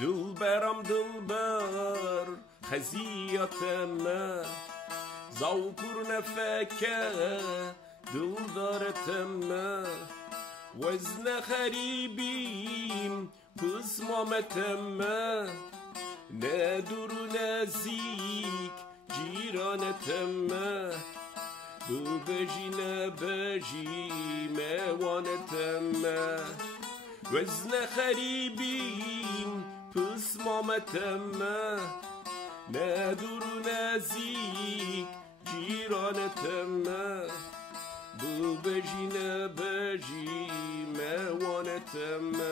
دلبرم دلبر خزیاتمه زاوکور نفکه دلدارتمه وزن خریبیم پسمامتمه نه دور و نزدیک جیرانتمه ببجی نبجی موانتمه وزن خریبیم پسمامتمه نه دور و نزدیک جیرانتمه ببجی نبجی موانتمه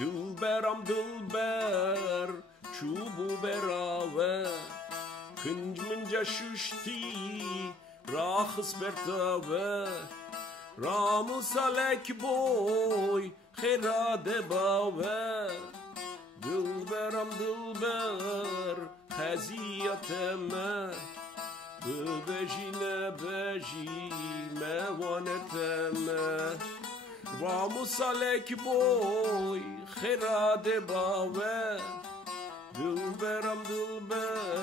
دلبرم دلبر چوبو براوه کنج منجا ششتی راخص برتاوه رامو سالک بوی خیراده باوه دلبرم دلبر خزیاتمه ببجی نبجی موانتمه رامو سالک بوی خیراده باوه دلبرم دلبر